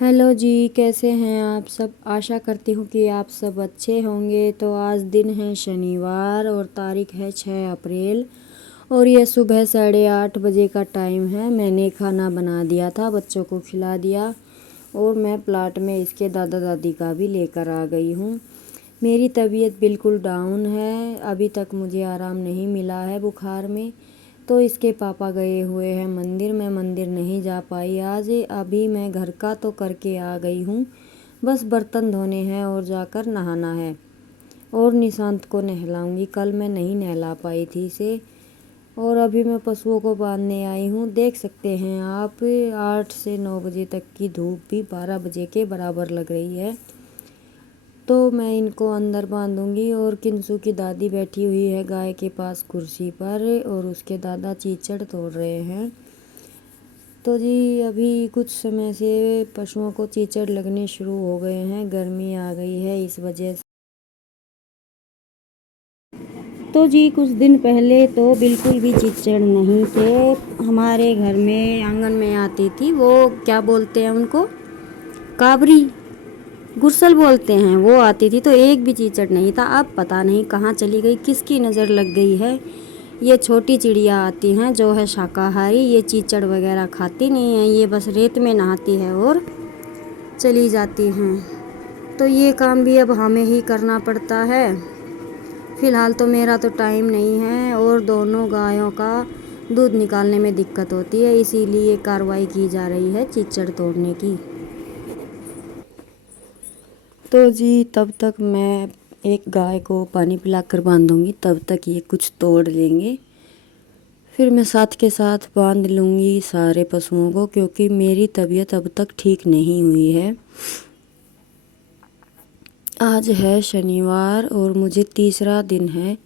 Hello जी, कैसे हैं आप सब। आशा करती हूँ कि आप सब अच्छे होंगे। तो आज दिन है शनिवार और तारीख है 6 अप्रैल और ये सुबह 8:30 बजे का टाइम है। मैंने खाना बना दिया था, बच्चों को खिला दिया और मैं प्लाट में इसके दादा दादी का भी लेकर आ गई हूँ। मेरी तबीयत बिल्कुल डाउन है, अभी तक मुझे आराम नहीं मिला है बुखार में। तो इसके पापा गए हुए हैं मंदिर, मैं मंदिर नहीं जा पाई आज। अभी मैं घर का तो करके आ गई हूँ, बस बर्तन धोने हैं और जाकर नहाना है और निशांत को नहलाऊंगी। कल मैं नहीं नहला पाई थी इसे। और अभी मैं पशुओं को बांधने आई हूँ। देख सकते हैं आप 8 से 9 बजे तक की धूप भी 12 बजे के बराबर लग रही है। तो मैं इनको अंदर बांधूंगी और किंसू की दादी बैठी हुई है गाय के पास कुर्सी पर और उसके दादा चीचड़ तोड़ रहे हैं। तो जी अभी कुछ समय से पशुओं को चीचड़ लगने शुरू हो गए हैं, गर्मी आ गई है इस वजह से। तो जी कुछ दिन पहले तो बिल्कुल भी चीचड़ नहीं थे। हमारे घर में आंगन में आती थी, वो क्या बोलते हैं उनको, काबरी गुरसल बोलते हैं, वो आती थी। तो एक भी चीचड़ नहीं था। अब पता नहीं कहाँ चली गई, किसकी नज़र लग गई है। ये छोटी चिड़िया आती हैं जो है शाकाहारी, ये चीचड़ वगैरह खाती नहीं है, ये बस रेत में नहाती है और चली जाती हैं। तो ये काम भी अब हमें ही करना पड़ता है। फ़िलहाल तो मेरा तो टाइम नहीं है और दोनों गायों का दूध निकालने में दिक्कत होती है, इसीलिए कार्रवाई की जा रही है चीचड़ तोड़ने की। तो जी तब तक मैं एक गाय को पानी पिलाकर बांधूंगी, तब तक ये कुछ तोड़ लेंगे। फिर मैं साथ के साथ बांध लूँगी सारे पशुओं को, क्योंकि मेरी तबीयत अब तक ठीक नहीं हुई है। आज है शनिवार और मुझे तीसरा दिन है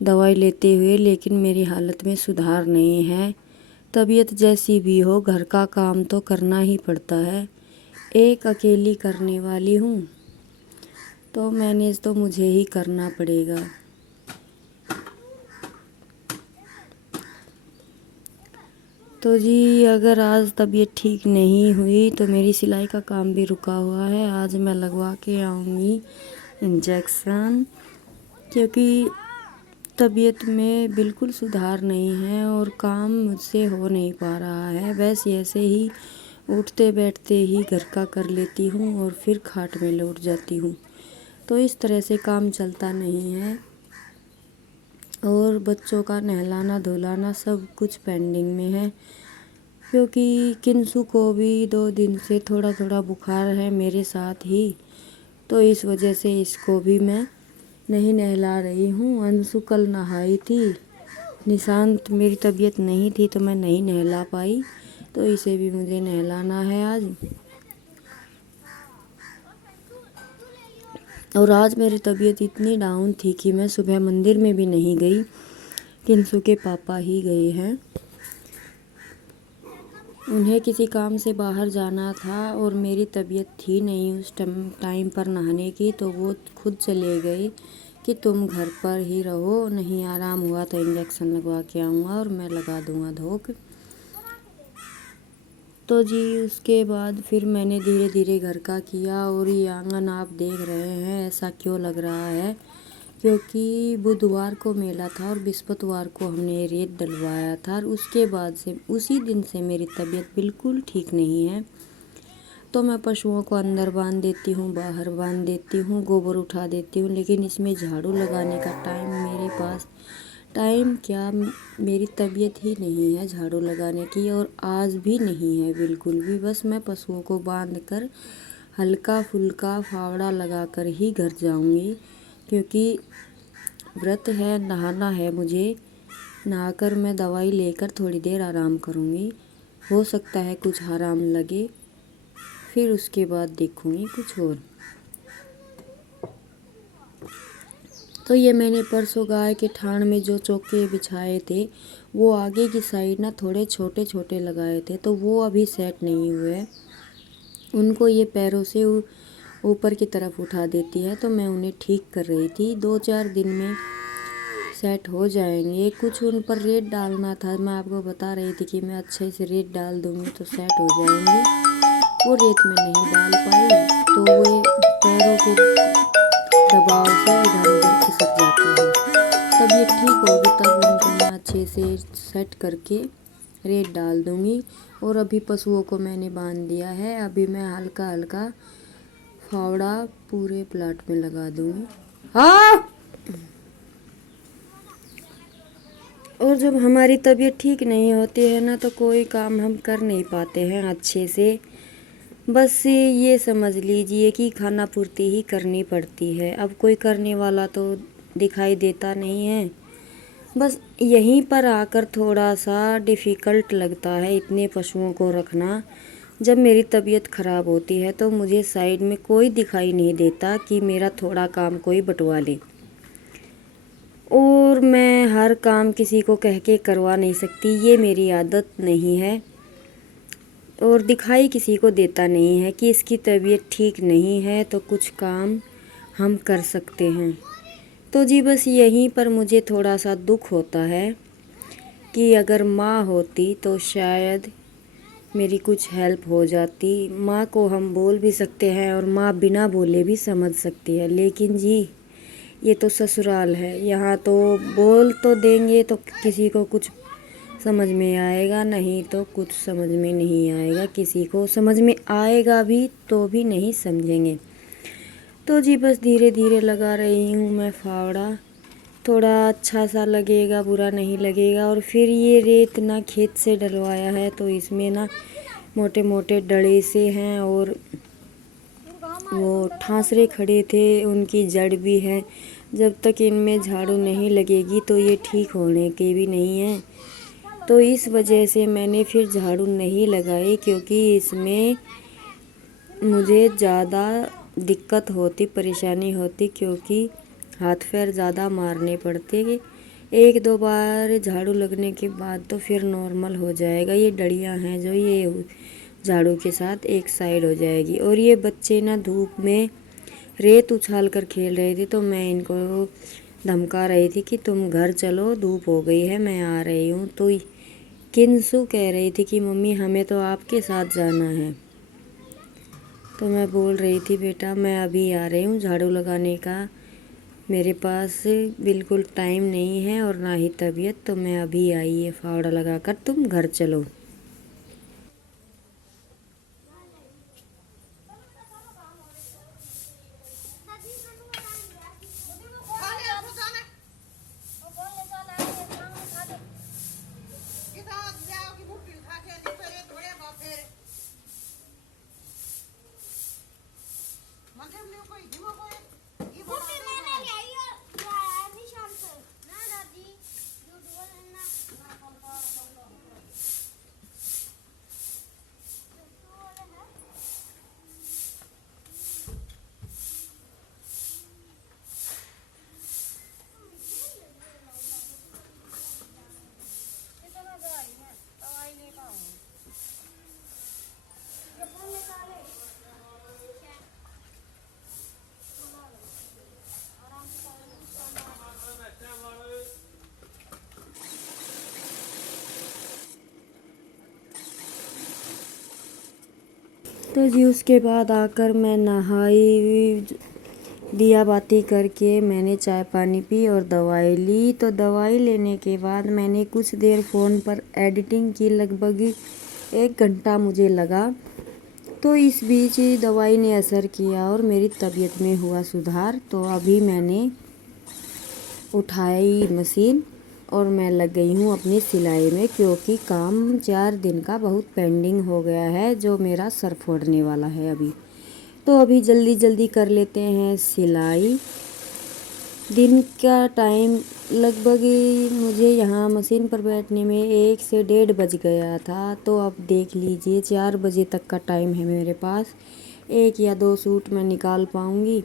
दवाई लेते हुए, लेकिन मेरी हालत में सुधार नहीं है। तबीयत जैसी भी हो, घर का काम तो करना ही पड़ता है। एक अकेली करने वाली हूँ, तो मैनेज तो मुझे ही करना पड़ेगा। तो जी अगर आज तबीयत ठीक नहीं हुई तो मेरी सिलाई का काम भी रुका हुआ है। आज मैं लगवा के आऊँगी इंजेक्शन, क्योंकि तबीयत में बिल्कुल सुधार नहीं है और काम मुझसे हो नहीं पा रहा है। बस ऐसे ही उठते बैठते ही घर का कर लेती हूँ और फिर खाट में लौट जाती हूँ। तो इस तरह से काम चलता नहीं है और बच्चों का नहलाना धुलाना सब कुछ पेंडिंग में है, क्योंकि किंसू को भी 2 दिन से थोड़ा थोड़ा बुखार है मेरे साथ ही। तो इस वजह से इसको भी मैं नहीं नहला रही हूँ। अंशु कल नहाई थी, निशांत मेरी तबीयत नहीं थी तो मैं नहीं नहला पाई, तो इसे भी मुझे नहलाना है आज। और आज मेरी तबीयत इतनी डाउन थी कि मैं सुबह मंदिर में भी नहीं गई, किंसू के पापा ही गए हैं। उन्हें किसी काम से बाहर जाना था और मेरी तबीयत थी नहीं उस टाइम पर नहाने की, तो वो खुद चले गए कि तुम घर पर ही रहो, नहीं आराम हुआ तो इंजेक्शन लगवा के आऊँगा और मैं लगा दूँगा धोक। तो जी उसके बाद फिर मैंने धीरे धीरे घर का किया। और ये आंगन आप देख रहे हैं ऐसा क्यों लग रहा है, क्योंकि बुधवार को मेला था और बृहस्पतिवार को हमने रेत डलवाया था और उसके बाद से उसी दिन से मेरी तबीयत बिल्कुल ठीक नहीं है। तो मैं पशुओं को अंदर बांध देती हूँ, बाहर बांध देती हूँ, गोबर उठा देती हूँ, लेकिन इसमें झाड़ू लगाने का टाइम मेरे पास टाइम क्या, मेरी तबीयत ही नहीं है झाड़ू लगाने की और आज भी नहीं है बिल्कुल भी। बस मैं पशुओं को बांध कर हल्का फुल्का फावड़ा लगा कर ही घर जाऊंगी, क्योंकि व्रत है, नहाना है मुझे। नहाकर मैं दवाई लेकर थोड़ी देर आराम करूंगी, हो सकता है कुछ आराम लगे, फिर उसके बाद देखूंगी कुछ और। तो ये मैंने परसों गाय के ठाण में जो चौके बिछाए थे, वो आगे की साइड ना थोड़े छोटे छोटे लगाए थे, तो वो अभी सेट नहीं हुए। उनको ये पैरों से ऊपर की तरफ उठा देती है, तो मैं उन्हें ठीक कर रही थी। 2-4 दिन में सेट हो जाएंगे। कुछ उन पर रेत डालना था, मैं आपको बता रही थी कि मैं अच्छे से रेत डाल दूँगी तो सेट हो जाएंगे। वो रेत में नहीं डाल पाई तो वो पैरों के दबाव से इधर उधर खिसक जाती है। तब ये ठीक होगी तब उनको मैं अच्छे से सेट करके रेत डाल दूँगी। और अभी पशुओं को मैंने बांध दिया है। अभी मैं हल्का हल्का फावड़ा पूरे प्लाट में लगा दूँगी। हाँ। और जब हमारी तबीयत ठीक नहीं होती है ना तो कोई काम हम कर नहीं पाते हैं अच्छे से। बस ये समझ लीजिए कि खाना पूर्ति ही करनी पड़ती है। अब कोई करने वाला तो दिखाई देता नहीं है। बस यहीं पर आकर थोड़ा सा डिफ़िकल्ट लगता है इतने पशुओं को रखना। जब मेरी तबीयत ख़राब होती है तो मुझे साइड में कोई दिखाई नहीं देता कि मेरा थोड़ा काम कोई बंटवा ले। और मैं हर काम किसी को कह के करवा नहीं सकती, ये मेरी आदत नहीं है। और दिखाई किसी को देता नहीं है कि इसकी तबीयत ठीक नहीं है तो कुछ काम हम कर सकते हैं। तो जी बस यहीं पर मुझे थोड़ा सा दुख होता है कि अगर माँ होती तो शायद मेरी कुछ हेल्प हो जाती। माँ को हम बोल भी सकते हैं और माँ बिना बोले भी समझ सकती है, लेकिन जी ये तो ससुराल है, यहाँ तो बोल तो देंगे तो किसी को कुछ समझ में आएगा, नहीं तो कुछ समझ में नहीं आएगा। किसी को समझ में आएगा भी तो भी नहीं समझेंगे। तो जी बस धीरे धीरे लगा रही हूँ मैं फावड़ा। थोड़ा अच्छा सा लगेगा, बुरा नहीं लगेगा। और फिर ये रेत ना खेत से डलवाया है तो इसमें ना मोटे मोटे डले से हैं और वो ठांसरे खड़े थे, उनकी जड़ भी है। जब तक इनमें झाड़ू नहीं लगेगी तो ये ठीक होने के भी नहीं है। तो इस वजह से मैंने फिर झाड़ू नहीं लगाई, क्योंकि इसमें मुझे ज़्यादा दिक्कत होती, परेशानी होती, क्योंकि हाथ पैर ज़्यादा मारने पड़ते। एक दो बार झाड़ू लगने के बाद तो फिर नॉर्मल हो जाएगा। ये डलियाँ हैं जो ये झाड़ू के साथ एक साइड हो जाएगी। और ये बच्चे ना धूप में रेत उछाल कर खेल रहे थे तो मैं इनको धमका रही थी कि तुम घर चलो, धूप हो गई है, मैं आ रही हूँ। तो किंसु कह रही थी कि मम्मी हमें तो आपके साथ जाना है। तो मैं बोल रही थी बेटा मैं अभी आ रही हूँ, झाड़ू लगाने का मेरे पास बिल्कुल टाइम नहीं है और ना ही तबीयत, तो मैं अभी आई है फावड़ा लगाकर, तुम घर चलो। तो जी उसके बाद आकर मैं नहाई, दिया बाती करके मैंने चाय पानी पी और दवाई ली। तो दवाई लेने के बाद मैंने कुछ देर फ़ोन पर एडिटिंग की, लगभग 1 घंटा मुझे लगा। तो इस बीच दवाई ने असर किया और मेरी तबीयत में हुआ सुधार। तो अभी मैंने उठाई मशीन और मैं लग गई हूँ अपनी सिलाई में, क्योंकि काम 4 दिन का बहुत पेंडिंग हो गया है जो मेरा सर फोड़ने वाला है अभी। तो अभी जल्दी जल्दी कर लेते हैं सिलाई। दिन का टाइम लगभग मुझे यहाँ मशीन पर बैठने में 1 से 1:30 बज गया था। तो अब देख लीजिए 4 बजे तक का टाइम है मेरे पास। 1 या 2 सूट मैं निकाल पाऊँगी।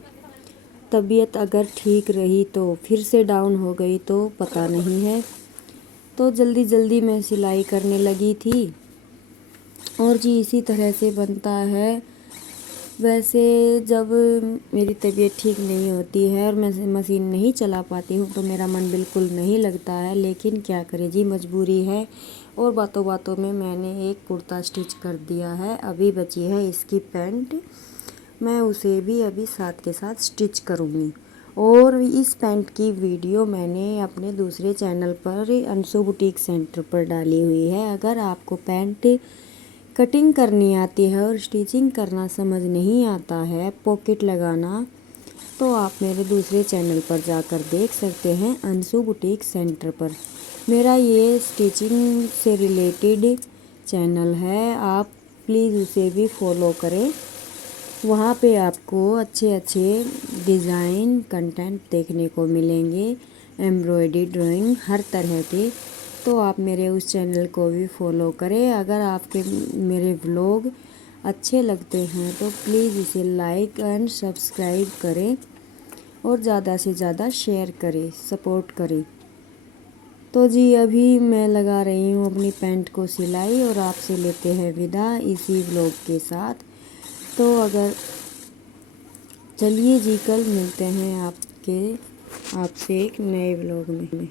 तबीयत अगर ठीक रही तो फिर से डाउन हो गई तो पता नहीं है। तो जल्दी जल्दी मैं सिलाई करने लगी थी। और जी इसी तरह से बनता है। वैसे जब मेरी तबीयत ठीक नहीं होती है और मैं मशीन नहीं चला पाती हूँ तो मेरा मन बिल्कुल नहीं लगता है, लेकिन क्या करें जी, मजबूरी है। और बातों बातों में मैंने एक कुर्ता स्टिच कर दिया है। अभी बची है इसकी पैंट, मैं उसे भी अभी साथ के साथ स्टिच करूँगी। और इस पैंट की वीडियो मैंने अपने दूसरे चैनल पर अंशु बुटीक सेंटर पर डाली हुई है। अगर आपको पैंट कटिंग करनी आती है और स्टिचिंग करना समझ नहीं आता है, पॉकेट लगाना, तो आप मेरे दूसरे चैनल पर जाकर देख सकते हैं, अंशु बुटीक सेंटर पर। मेरा ये स्टिचिंग से रिलेटेड चैनल है, आप प्लीज़ उसे भी फॉलो करें। वहाँ पे आपको अच्छे अच्छे डिज़ाइन कंटेंट देखने को मिलेंगे, एम्ब्रॉयडरी, ड्राइंग, हर तरह के। तो आप मेरे उस चैनल को भी फॉलो करें। अगर आपके मेरे व्लॉग अच्छे लगते हैं तो प्लीज़ इसे लाइक एंड सब्सक्राइब करें और ज़्यादा से ज़्यादा शेयर करें, सपोर्ट करें। तो जी अभी मैं लगा रही हूँ अपनी पैंट को सिलाई और आपसे लेते हैं विदा इसी व्लॉग के साथ। तो अगर चलिए जी, कल मिलते हैं आपसे एक नए व्लॉग में।